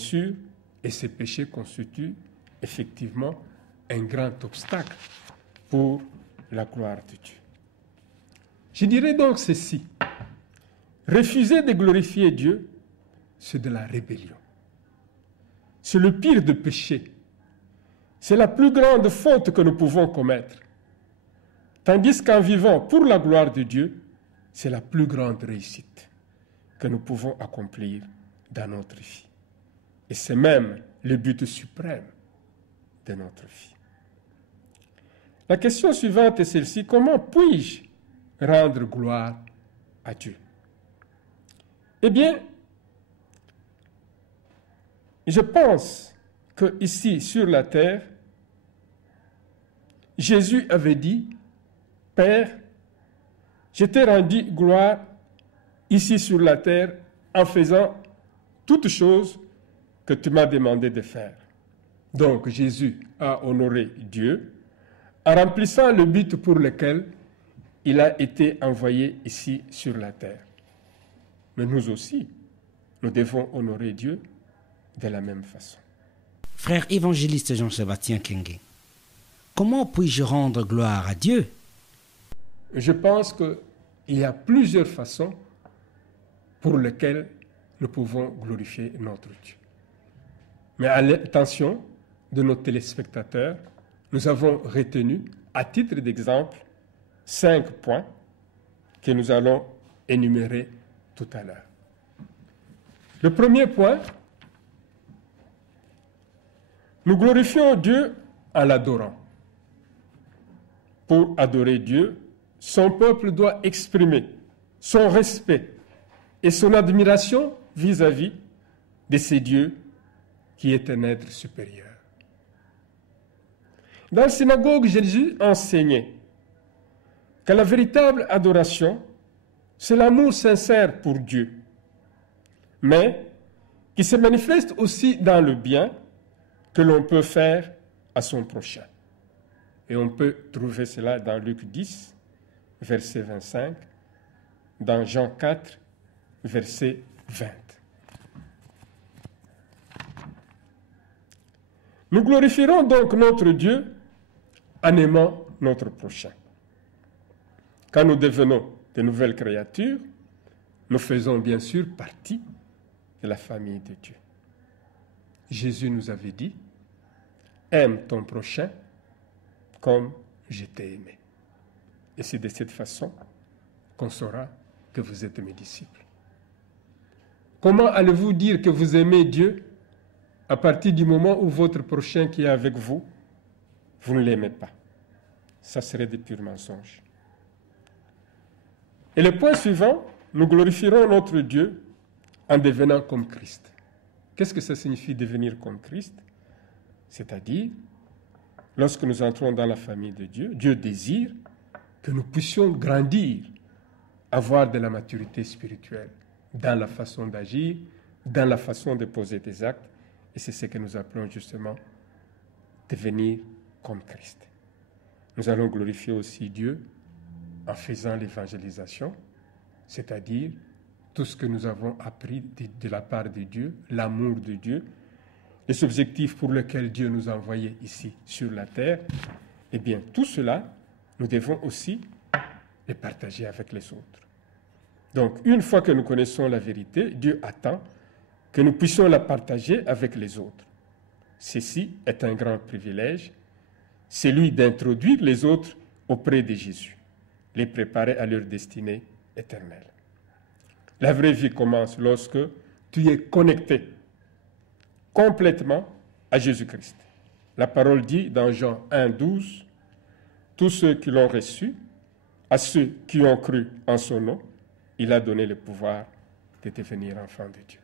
sûr, et ces péchés constituent effectivement un grand obstacle pour la gloire de Dieu. Je dirais donc ceci. Refuser de glorifier Dieu, c'est de la rébellion. C'est le pire des péchés. C'est la plus grande faute que nous pouvons commettre. Tandis qu'en vivant pour la gloire de Dieu, c'est la plus grande réussite que nous pouvons accomplir dans notre vie. Et c'est même le but suprême de notre vie. La question suivante est celle-ci. Comment puis-je rendre gloire à Dieu? Eh bien, je pense que ici sur la terre, Jésus avait dit, Père, je t'ai rendu gloire ici sur la terre en faisant toutes choses que tu m'as demandé de faire. Donc Jésus a honoré Dieu en remplissant le but pour lequel il a été envoyé ici sur la terre. Mais nous aussi, nous devons honorer Dieu de la même façon. Frère évangéliste Jean-Sébastien Kenge, comment puis-je rendre gloire à Dieu? Je pense qu'il y a plusieurs façons pour lesquelles nous pouvons glorifier notre Dieu. Mais à l'attention de nos téléspectateurs, nous avons retenu, à titre d'exemple, 5 points que nous allons énumérer tout à l'heure. Le premier point, nous glorifions Dieu en l'adorant. Pour adorer Dieu, son peuple doit exprimer son respect et son admiration vis-à-vis de ce Dieu qui est un être supérieur. Dans la synagogue, Jésus enseignait que la véritable adoration, c'est l'amour sincère pour Dieu, mais qui se manifeste aussi dans le bien que l'on peut faire à son prochain. Et on peut trouver cela dans Luc 10, verset 25, dans Jean 4, verset 20. Nous glorifierons donc notre Dieu en aimant notre prochain. Quand nous devenons de nouvelles créatures, nous faisons bien sûr partie de la famille de Dieu. Jésus nous avait dit, « Aime ton prochain comme je t'ai aimé. » Et c'est de cette façon qu'on saura que vous êtes mes disciples. Comment allez-vous dire que vous aimez Dieu à partir du moment où votre prochain qui est avec vous, vous ne l'aimez pas? Ça serait de purs mensonges. Et le point suivant, nous glorifierons notre Dieu en devenant comme Christ. Qu'est-ce que ça signifie devenir comme Christ? C'est-à-dire, lorsque nous entrons dans la famille de Dieu, Dieu désire que nous puissions grandir, avoir de la maturité spirituelle dans la façon d'agir, dans la façon de poser des actes. Et c'est ce que nous appelons justement devenir comme Christ. Nous allons glorifier aussi Dieu en faisant l'évangélisation, c'est-à-dire tout ce que nous avons appris de la part de Dieu, l'amour de Dieu, les objectifs pour lesquels Dieu nous a envoyés ici sur la terre. Eh bien, tout cela, nous devons aussi les partager avec les autres. Donc, une fois que nous connaissons la vérité, Dieu attend que nous puissions la partager avec les autres. Ceci est un grand privilège, celui d'introduire les autres auprès de Jésus, les préparer à leur destinée éternelle. La vraie vie commence lorsque tu es connecté complètement à Jésus-Christ. La parole dit dans Jean 1, 12, « Tous ceux qui l'ont reçu, à ceux qui ont cru en son nom, il a donné le pouvoir de devenir enfants de Dieu. »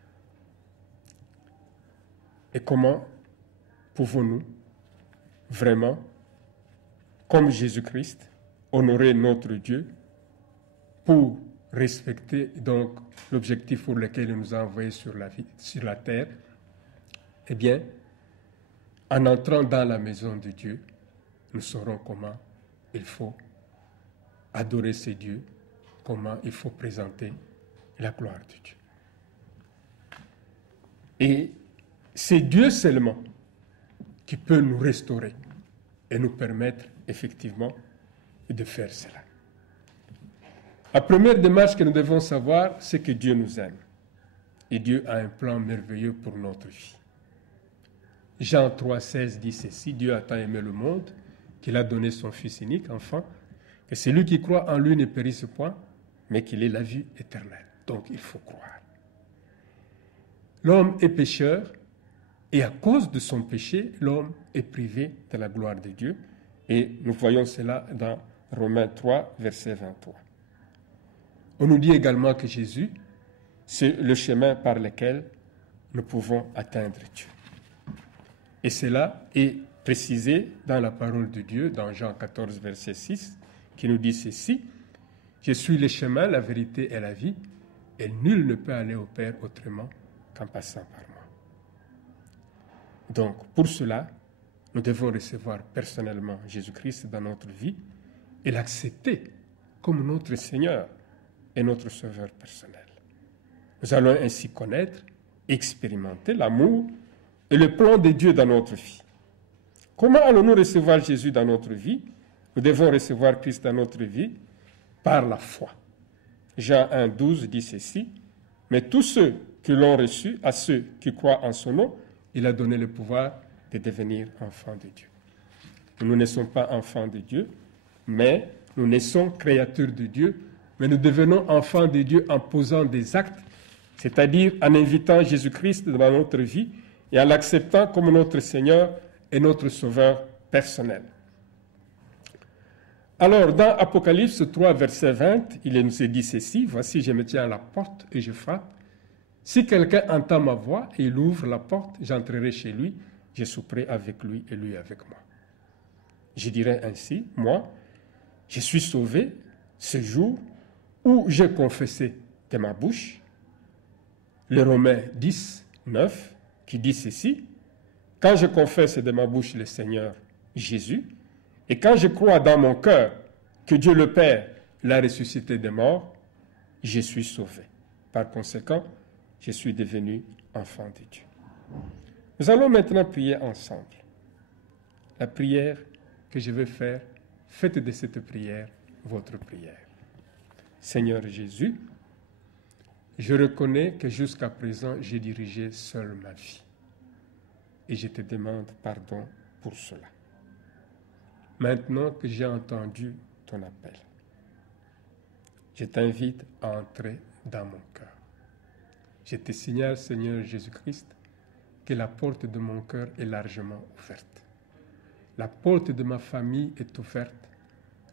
Et comment pouvons-nous vraiment, comme Jésus-Christ, honorer notre Dieu pour respecter donc l'objectif pour lequel il nous a envoyés sur la terre? Eh bien, en entrant dans la maison de Dieu, nous saurons comment il faut adorer ce Dieu, comment il faut présenter la gloire de Dieu. Et c'est Dieu seulement qui peut nous restaurer et nous permettre effectivement de faire cela. La première démarche que nous devons savoir, c'est que Dieu nous aime. Et Dieu a un plan merveilleux pour notre vie. Jean 3,16 dit ceci, Dieu a tant aimé le monde qu'il a donné son Fils unique, enfant, que celui qui croit en lui ne périsse point, mais qu'il ait la vie éternelle. Donc il faut croire. L'homme est pécheur, et à cause de son péché, l'homme est privé de la gloire de Dieu. Et nous voyons cela dans Romains 3, verset 23. On nous dit également que Jésus, c'est le chemin par lequel nous pouvons atteindre Dieu. Et cela est précisé dans la parole de Dieu, dans Jean 14, verset 6, qui nous dit ceci, « Je suis le chemin, la vérité et la vie, et nul ne peut aller au Père autrement qu'en passant par moi. » Donc, pour cela, nous devons recevoir personnellement Jésus-Christ dans notre vie et l'accepter comme notre Seigneur et notre Sauveur personnel. Nous allons ainsi connaître, expérimenter l'amour et le plan de Dieu dans notre vie. Comment allons-nous recevoir Jésus dans notre vie? Nous devons recevoir Christ dans notre vie par la foi. Jean 1, 12 dit ceci, « Mais tous ceux qui l'ont reçu, à ceux qui croient en son nom, il a donné le pouvoir de devenir enfants de Dieu. » Nous ne sommes pas enfants de Dieu, mais nous naissons créatures de Dieu, mais nous devenons enfants de Dieu en posant des actes, c'est-à-dire en invitant Jésus-Christ dans notre vie et en l'acceptant comme notre Seigneur et notre Sauveur personnel. Alors, dans Apocalypse 3, verset 20, il nous est dit ceci, « Voici, je me tiens à la porte et je frappe. Si quelqu'un entend ma voix et il ouvre la porte, j'entrerai chez lui, je souperai avec lui et lui avec moi. » Je dirais ainsi, moi, je suis sauvé ce jour où j'ai confessé de ma bouche, le Romains 10, 9, qui dit ceci, « Quand je confesse de ma bouche le Seigneur Jésus, et quand je crois dans mon cœur que Dieu le Père l'a ressuscité des morts, je suis sauvé. Par conséquent, je suis devenu enfant de Dieu. » Nous allons maintenant prier ensemble. La prière que je vais faire, faites de cette prière votre prière. Seigneur Jésus, je reconnais que jusqu'à présent, j'ai dirigé seul ma vie. Et je te demande pardon pour cela. Maintenant que j'ai entendu ton appel, je t'invite à entrer dans mon cœur. Je te signale, Seigneur Jésus-Christ, que la porte de mon cœur est largement ouverte. La porte de ma famille est ouverte.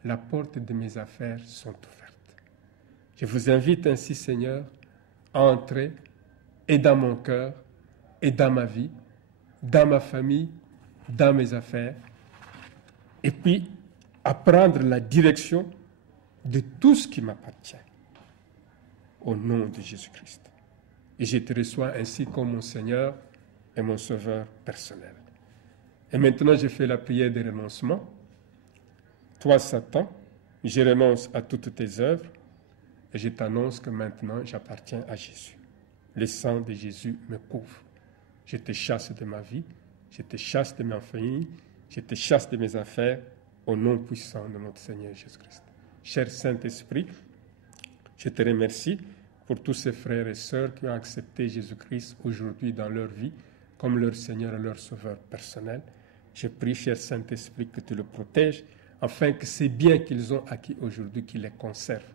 La porte de mes affaires sont ouvertes. Je vous invite ainsi, Seigneur, à entrer et dans mon cœur, et dans ma vie, dans ma famille, dans mes affaires, et puis à prendre la direction de tout ce qui m'appartient. Au nom de Jésus-Christ. Et je te reçois ainsi comme mon Seigneur et mon Sauveur personnel. Et maintenant, je fais la prière de renoncement. Toi, Satan, je renonce à toutes tes œuvres et je t'annonce que maintenant, j'appartiens à Jésus. Le sang de Jésus me couvre. Je te chasse de ma vie, je te chasse de ma famille, je te chasse de mes affaires, au nom puissant de notre Seigneur Jésus-Christ. Cher Saint-Esprit, je te remercie pour tous ces frères et sœurs qui ont accepté Jésus-Christ aujourd'hui dans leur vie comme leur Seigneur et leur Sauveur personnel. Je prie, cher Saint-Esprit, que tu le protèges afin que ces biens qu'ils ont acquis aujourd'hui, qu'ils les conservent,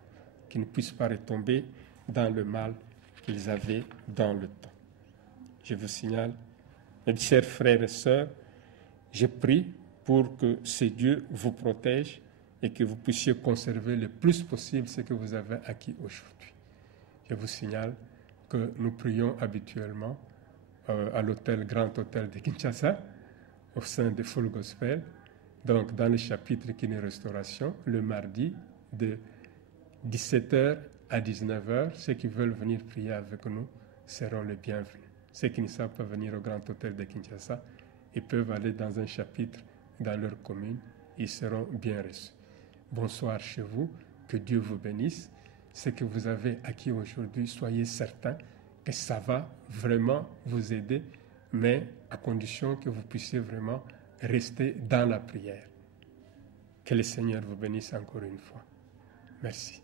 qu'ils ne puissent pas retomber dans le mal qu'ils avaient dans le temps. Je vous signale, mes chers frères et sœurs, je prie pour que ce Dieu vous protège et que vous puissiez conserver le plus possible ce que vous avez acquis aujourd'hui. Je vous signale que nous prions habituellement à l'hôtel, Grand Hôtel de Kinshasa, au sein de Full Gospel, donc dans le chapitre qui est Restauration, le mardi de 17h à 19h. Ceux qui veulent venir prier avec nous seront les bienvenus. Ceux qui ne savent pas venir au Grand Hôtel de Kinshasa, ils peuvent aller dans un chapitre dans leur commune, ils seront bien reçus. Bonsoir chez vous, que Dieu vous bénisse. Ce que vous avez acquis aujourd'hui, soyez certains que ça va vraiment vous aider mais à condition que vous puissiez vraiment rester dans la prière. Que le Seigneur vous bénisse encore une fois. Merci.